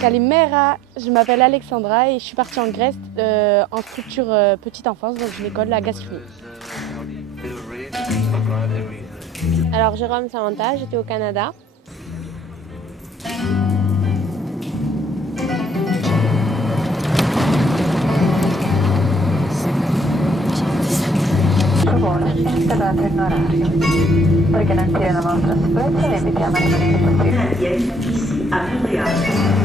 Kalimera, je m'appelle Alexandra et je suis partie en Grèce en structure petite enfance dans une école, la gastronomie. Alors Jérôme Samantha, j'étais au Canada. Date il orario. Per garantire la vostra sicurezza vi invitiamo a rimanere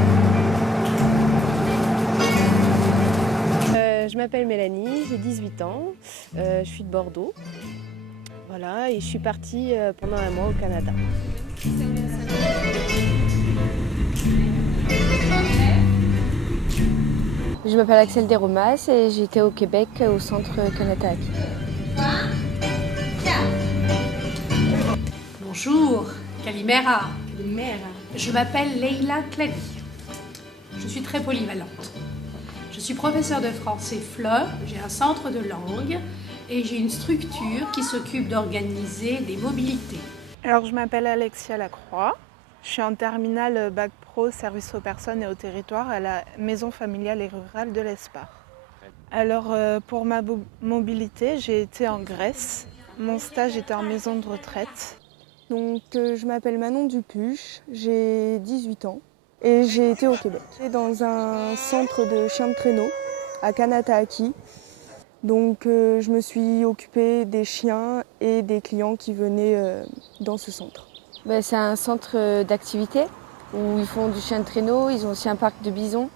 Je m'appelle Mélanie, j'ai 18 ans, je suis de Bordeaux. Voilà, et je suis partie pendant un mois au Canada. Je m'appelle Axel Desromas et j'étais au Québec au centre Kanataaki. Bonjour, Kalimera. Je m'appelle Leila Kladi. Je suis très polyvalente. Je suis professeure de français FLE, j'ai un centre de langue et j'ai une structure qui s'occupe d'organiser des mobilités. Alors, je m'appelle Alexia Lacroix. Je suis en terminale Bac Pro Service aux personnes et au territoire à la Maison familiale et rurale de l'Espar. Alors, pour ma mobilité, j'ai été en Grèce. Mon stage était en maison de retraite. Donc, je m'appelle Manon Dupuche, j'ai 18 ans et j'ai été au Québec. Dans un centre de chiens de traîneau à Kanataaki. Donc je me suis occupée des chiens et des clients qui venaient dans ce centre. C'est un centre d'activité où ils font du chien de traîneau, ils ont aussi un parc de bisons.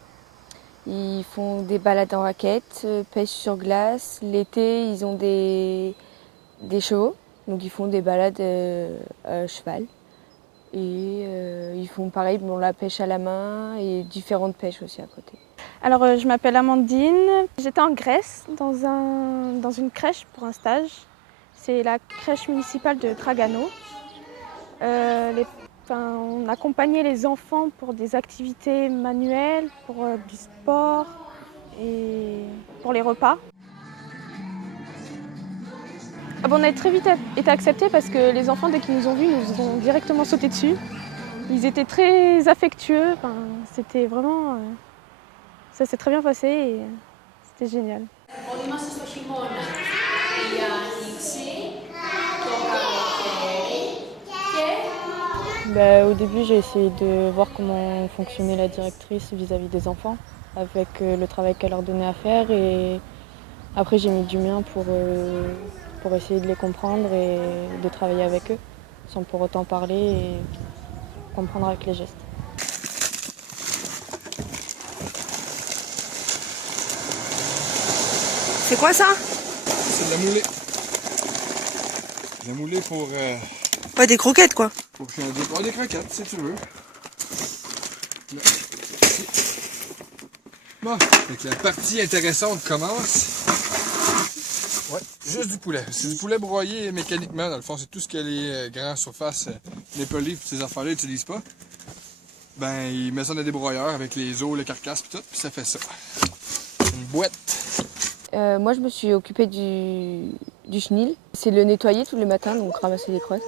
Ils font des balades en raquettes, pêche sur glace. L'été, ils ont des chevaux, donc ils font des balades à cheval. Et ils font pareil, la pêche à la main et différentes pêches aussi à côté. Alors, je m'appelle Amandine. J'étais en Grèce dans une crèche pour un stage. C'est la crèche municipale de Tragano. On accompagnait les enfants pour des activités manuelles, pour du sport et pour les repas. On a très vite été acceptés parce que les enfants, dès qu'ils nous ont vus, nous ont directement sauté dessus. Ils étaient très affectueux. C'était vraiment... Ça s'est très bien passé et c'était génial. Au début, j'ai essayé de voir comment fonctionnait la directrice vis-à-vis des enfants, avec le travail qu'elle leur donnait à faire. Et après, j'ai mis du mien pour essayer de les comprendre et de travailler avec eux, sans pour autant parler et comprendre avec les gestes. C'est quoi ça? C'est de la moulée. De la moulée pour... Pas des croquettes quoi. Pour faire des croquettes, si tu veux. Là. Bon, donc la partie intéressante commence. Ouais, juste du poulet. C'est du poulet broyé mécaniquement, dans le fond. C'est tout ce que les grandes surfaces, les polis, ces affaires-là n'utilisent pas. Ils mettent ça dans des broyeurs avec les os, les carcasses et tout, puis ça fait ça. Une boîte. Moi, je me suis occupée du chenil. C'est le nettoyer tous les matins, donc ramasser les crottes.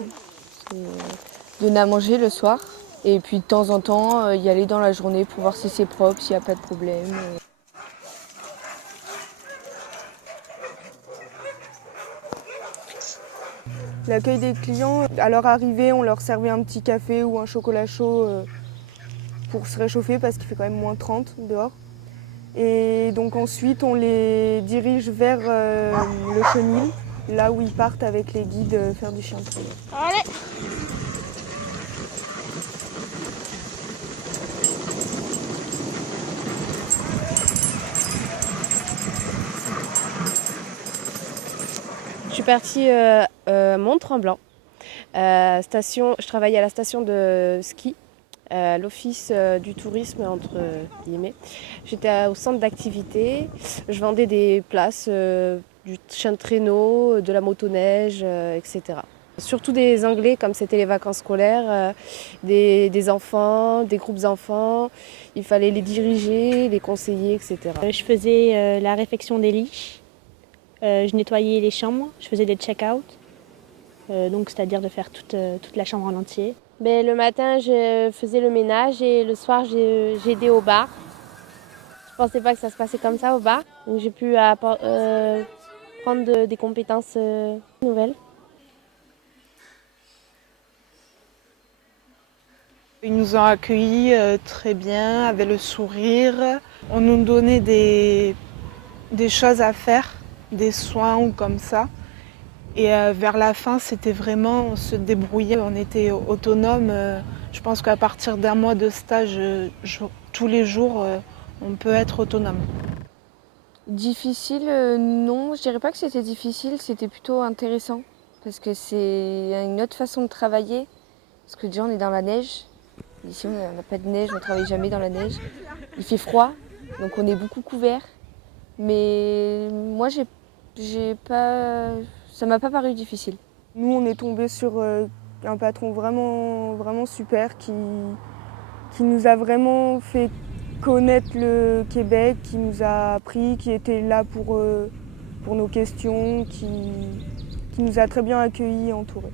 Donner à manger le soir. Et puis de temps en temps, y aller dans la journée pour voir si c'est propre, s'il n'y a pas de problème. L'accueil des clients, à leur arrivée, on leur servait un petit café ou un chocolat chaud pour se réchauffer parce qu'il fait quand même moins 30 dehors. Et donc ensuite, on les dirige vers le chenil, là où ils partent avec les guides faire du chien de traîneau. Allez! Je suis partie à Mont-Tremblant. Je travaillais à la station de ski, à l'office du tourisme, entre guillemets. J'étais au centre d'activité. Je vendais des places, du chien de traîneau, de la motoneige, etc. Surtout des Anglais, comme c'était les vacances scolaires, des enfants, des groupes d'enfants. Il fallait les diriger, les conseiller, etc. Je faisais la réfection des lits. Je nettoyais les chambres, je faisais des check-out, donc c'est-à-dire de faire toute la chambre en entier. Ben, le matin, je faisais le ménage et le soir, j'ai aidé au bar. Je pensais pas que ça se passait comme ça au bar. Donc j'ai pu prendre des compétences nouvelles. Ils nous ont accueillis très bien, avec le sourire. On nous donnait des choses à faire, des soins ou comme ça. Et vers la fin, c'était vraiment, on se débrouillait, on était autonome. Je pense qu'à partir d'un mois de stage, tous les jours, on peut être autonome. Difficile, non, je dirais pas que c'était difficile, c'était plutôt intéressant. Parce que c'est une autre façon de travailler. Parce que déjà, on est dans la neige. Ici, on n'a pas de neige, on ne travaille jamais dans la neige. Il fait froid, donc on est beaucoup couvert. Mais moi, ça m'a pas paru difficile. Nous, on est tombé sur un patron vraiment super qui nous a vraiment fait connaître le Québec, qui nous a appris, qui était là pour nos questions, qui nous a très bien accueillis et entourés.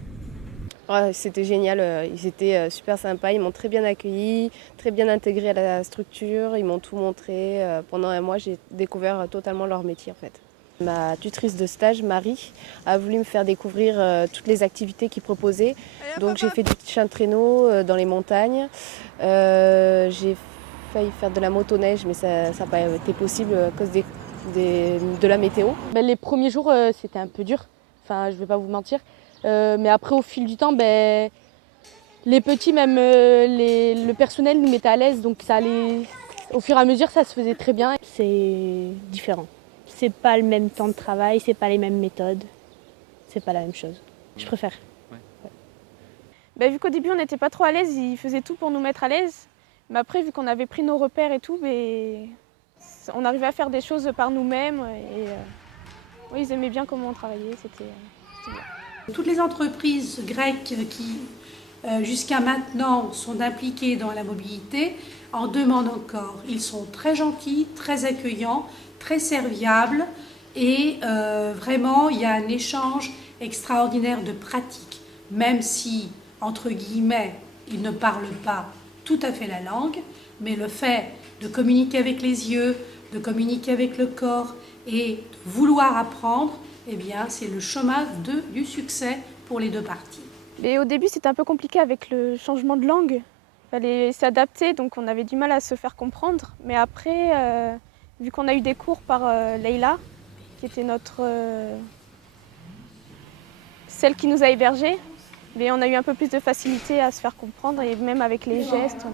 Ouais, c'était génial, ils étaient super sympas, ils m'ont très bien accueilli, très bien intégré à la structure, ils m'ont tout montré. Pendant un mois, j'ai découvert totalement leur métier en fait. Ma tutrice de stage, Marie, a voulu me faire découvrir toutes les activités qu'ils proposaient. Donc j'ai fait du chien de traîneau dans les montagnes. J'ai failli faire de la motoneige, mais ça n'a pas été possible à cause de la météo. Les premiers jours, c'était un peu dur. Enfin, je ne vais pas vous mentir. Mais après, au fil du temps, les petits, même le personnel nous mettait à l'aise. Donc ça allait, au fur et à mesure, ça se faisait très bien. C'est différent. C'est pas le même temps de travail, c'est pas les mêmes méthodes. C'est pas la même chose. Je préfère. Vu qu'au début, on n'était pas trop à l'aise, ils faisaient tout pour nous mettre à l'aise. Mais après, vu qu'on avait pris nos repères et tout, on arrivait à faire des choses par nous-mêmes. Et ils aimaient bien comment on travaillait, c'était bien. Toutes les entreprises grecques qui, jusqu'à maintenant, sont impliquées dans la mobilité en demandent encore. Ils sont très gentils, très accueillants, très serviables et vraiment, il y a un échange extraordinaire de pratiques. Même si, entre guillemets, ils ne parlent pas tout à fait la langue, mais le fait de communiquer avec les yeux, de communiquer avec le corps et de vouloir apprendre, eh bien, c'est le chemin du succès pour les deux parties. Et au début, c'était un peu compliqué avec le changement de langue. Il fallait s'adapter, donc on avait du mal à se faire comprendre. Mais après, vu qu'on a eu des cours par Leïla, qui était celle qui nous a hébergés, mais on a eu un peu plus de facilité à se faire comprendre, et même avec les gestes.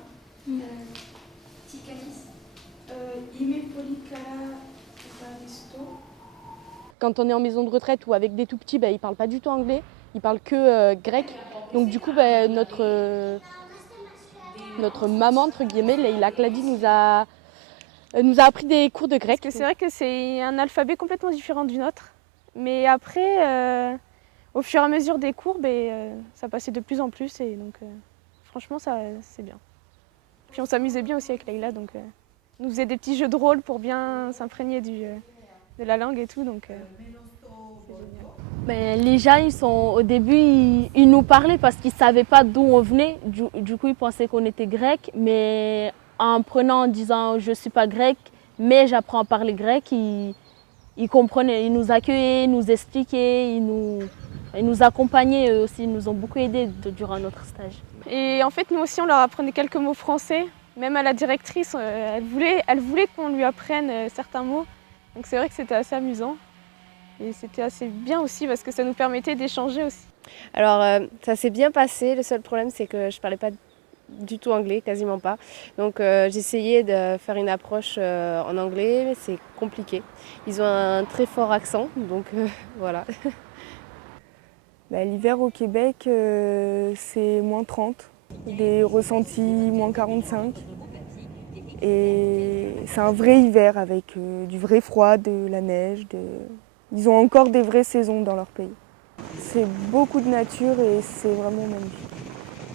Quand on est en maison de retraite ou avec des tout petits, ils ne parlent pas du tout anglais, ils parlent que grec. Donc du coup, notre maman, entre guillemets, Leïla Clady, nous a appris des cours de grec. C'est vrai que c'est un alphabet complètement différent du nôtre. Mais après, au fur et à mesure des cours, ça passait de plus en plus. Et donc franchement, c'est bien. Puis on s'amusait bien aussi avec Leïla. Donc on nous faisait des petits jeux de rôle pour bien s'imprégner de la langue et tout, donc c'est génial. Les gens, au début, ils nous parlaient parce qu'ils ne savaient pas d'où on venait. Du coup, ils pensaient qu'on était grec, mais en prenant, en disant « je ne suis pas grec, mais j'apprends à parler grec », ils comprenaient, ils nous accueillaient, ils nous expliquaient, ils nous accompagnaient eux aussi, ils nous ont beaucoup aidés durant notre stage. Et en fait, nous aussi, on leur apprenait quelques mots français. Même à la directrice, elle voulait qu'on lui apprenne certains mots. Donc c'est vrai que c'était assez amusant et c'était assez bien aussi parce que ça nous permettait d'échanger aussi. Alors ça s'est bien passé, le seul problème c'est que je ne parlais pas du tout anglais, quasiment pas. Donc j'essayais de faire une approche en anglais, mais c'est compliqué. Ils ont un très fort accent, donc voilà. L'hiver au Québec, c'est moins 30, des ressentis moins 45. Et c'est un vrai hiver avec du vrai froid, de la neige. Ils ont encore des vraies saisons dans leur pays. C'est beaucoup de nature et c'est vraiment magnifique.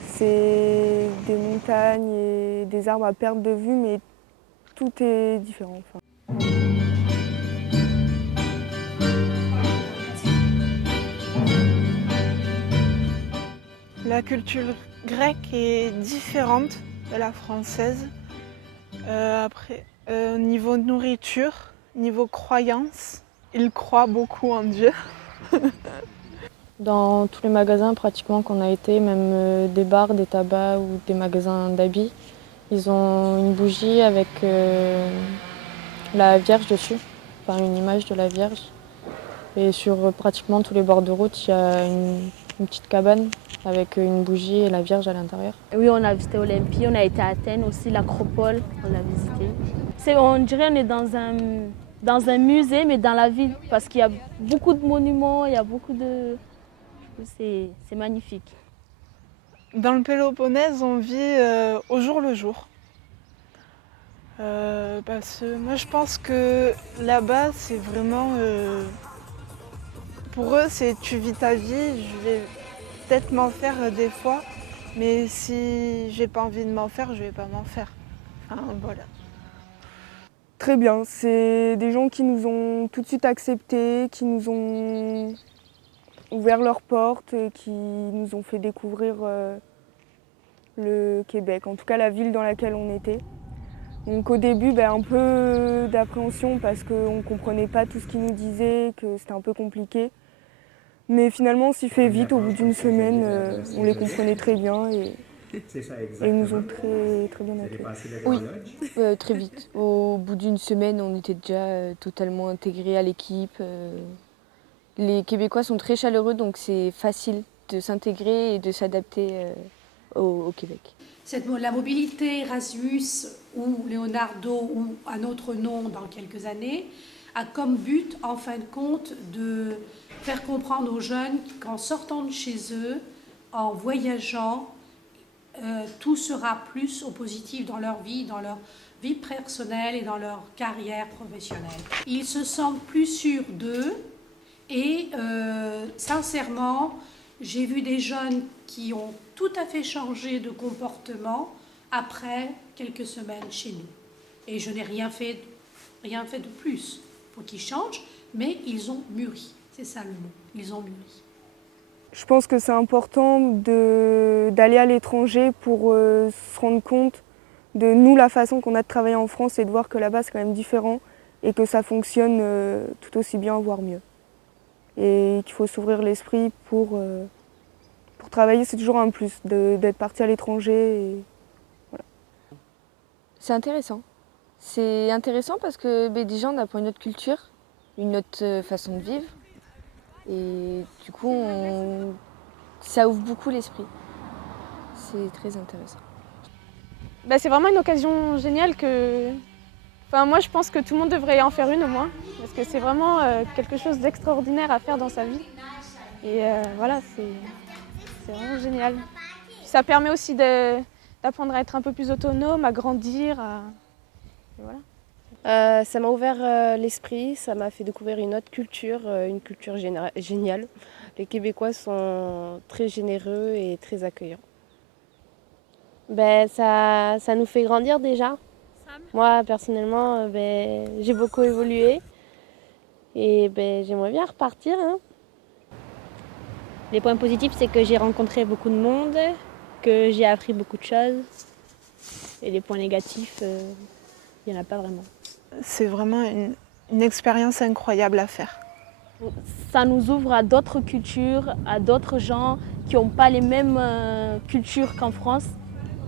C'est des montagnes et des arbres à perte de vue, mais tout est différent. La culture grecque est différente de la française. Après, niveau nourriture, niveau croyance, ils croient beaucoup en Dieu. Dans tous les magasins pratiquement qu'on a été, même des bars, des tabacs ou des magasins d'habits, ils ont une bougie avec la Vierge dessus, enfin une image de la Vierge. Et sur pratiquement tous les bords de route, il y a une petite cabane avec une bougie et la Vierge à l'intérieur. Oui, on a visité Olympie, on a été à Athènes aussi, l'Acropole, on l'a visité. On dirait qu'on est dans un musée, mais dans la ville, parce qu'il y a beaucoup de monuments, il y a beaucoup de... C'est magnifique. Dans le Péloponnèse, on vit au jour le jour. Parce que moi, je pense que là-bas, c'est vraiment... pour eux, c'est tu vis ta vie, je vais peut-être m'en faire des fois, mais si j'ai pas envie de m'en faire, je vais pas m'en faire. Enfin, voilà. Très bien, c'est des gens qui nous ont tout de suite acceptés, qui nous ont ouvert leurs portes et qui nous ont fait découvrir le Québec, en tout cas la ville dans laquelle on était. Donc au début, un peu d'appréhension parce qu'on ne comprenait pas tout ce qu'ils nous disaient, que c'était un peu compliqué. Mais finalement, on s'y fait vite, au bout d'une semaine, on les comprenait très bien et ils nous ont très bien accueillis. Oui, très vite. Au bout d'une semaine, on était déjà totalement intégrés à l'équipe. Les Québécois sont très chaleureux, donc c'est facile de s'intégrer et de s'adapter au Québec. La mobilité Erasmus ou Leonardo ou un autre nom dans quelques années a comme but, en fin de compte, de faire comprendre aux jeunes qu'en sortant de chez eux, en voyageant, tout sera plus au positif dans leur vie personnelle et dans leur carrière professionnelle. Ils se sentent plus sûrs d'eux et sincèrement, j'ai vu des jeunes qui ont tout à fait changé de comportement après quelques semaines chez nous. Et je n'ai rien fait de plus pour qu'ils changent, mais ils ont mûri. C'est ça le mot, ils ont mûri. Je pense que c'est important d'aller à l'étranger pour se rendre compte de nous, la façon qu'on a de travailler en France et de voir que là-bas c'est quand même différent et que ça fonctionne tout aussi bien, voire mieux. Et qu'il faut s'ouvrir l'esprit pour travailler, c'est toujours un plus d'être parti à l'étranger. Voilà. C'est intéressant. C'est intéressant parce que déjà on apprend une autre culture, une autre façon de vivre. Et du coup, ça ouvre beaucoup l'esprit. C'est très intéressant. C'est vraiment une occasion géniale que... Enfin, moi, je pense que tout le monde devrait en faire une au moins, parce que c'est vraiment quelque chose d'extraordinaire à faire dans sa vie. Et voilà, c'est vraiment génial. Ça permet aussi d'apprendre à être un peu plus autonome, à grandir. Et voilà. Ça m'a ouvert l'esprit, ça m'a fait découvrir une culture géniale. Les Québécois sont très généreux et très accueillants. Ça nous fait grandir déjà. Moi, personnellement, j'ai beaucoup évolué et j'aimerais bien repartir. Les points positifs, c'est que j'ai rencontré beaucoup de monde, que j'ai appris beaucoup de choses. Et les points négatifs, il n'y en a pas vraiment. C'est vraiment une expérience incroyable à faire. Ça nous ouvre à d'autres cultures, à d'autres gens qui n'ont pas les mêmes cultures qu'en France.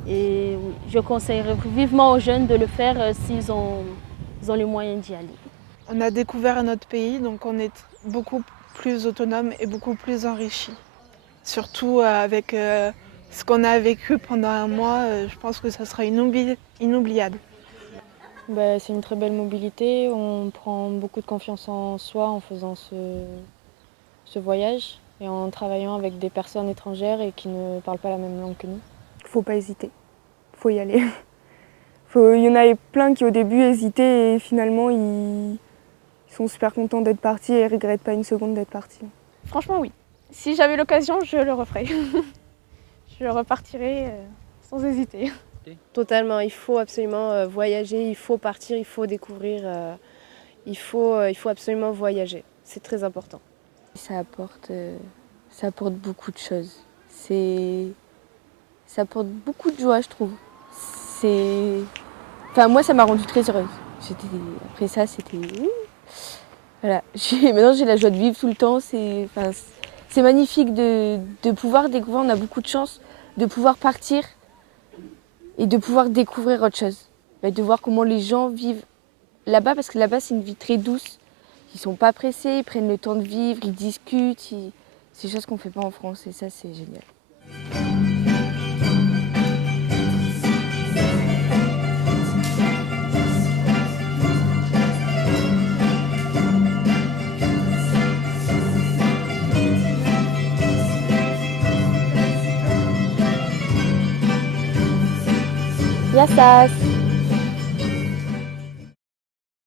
Et je conseillerais vivement aux jeunes de le faire s'ils ont les moyens d'y aller. On a découvert notre pays, donc on est beaucoup plus autonome et beaucoup plus enrichi. Surtout avec ce qu'on a vécu pendant un mois, je pense que ça sera inoubliable. C'est une très belle mobilité, on prend beaucoup de confiance en soi en faisant ce voyage et en travaillant avec des personnes étrangères et qui ne parlent pas la même langue que nous. Il ne faut pas hésiter, il faut y aller. Il y en avait plein qui au début hésitaient et finalement ils sont super contents d'être partis et ne regrettent pas une seconde d'être partis. Franchement oui, si j'avais l'occasion, je le referais. Je repartirais sans hésiter. Totalement, il faut absolument voyager, il faut partir, il faut découvrir, il faut absolument voyager. C'est très important. Ça apporte beaucoup de choses. C'est ça apporte beaucoup de joie, je trouve. Enfin, moi, ça m'a rendue très heureuse. Après ça, c'était... Voilà. Maintenant, j'ai la joie de vivre tout le temps. C'est magnifique de pouvoir découvrir. On a beaucoup de chance de pouvoir partir et de pouvoir découvrir autre chose. De voir comment les gens vivent là-bas, parce que là-bas, c'est une vie très douce. Ils ne sont pas pressés, ils prennent le temps de vivre, ils discutent. C'est des choses qu'on ne fait pas en France et ça, c'est génial. Yassas.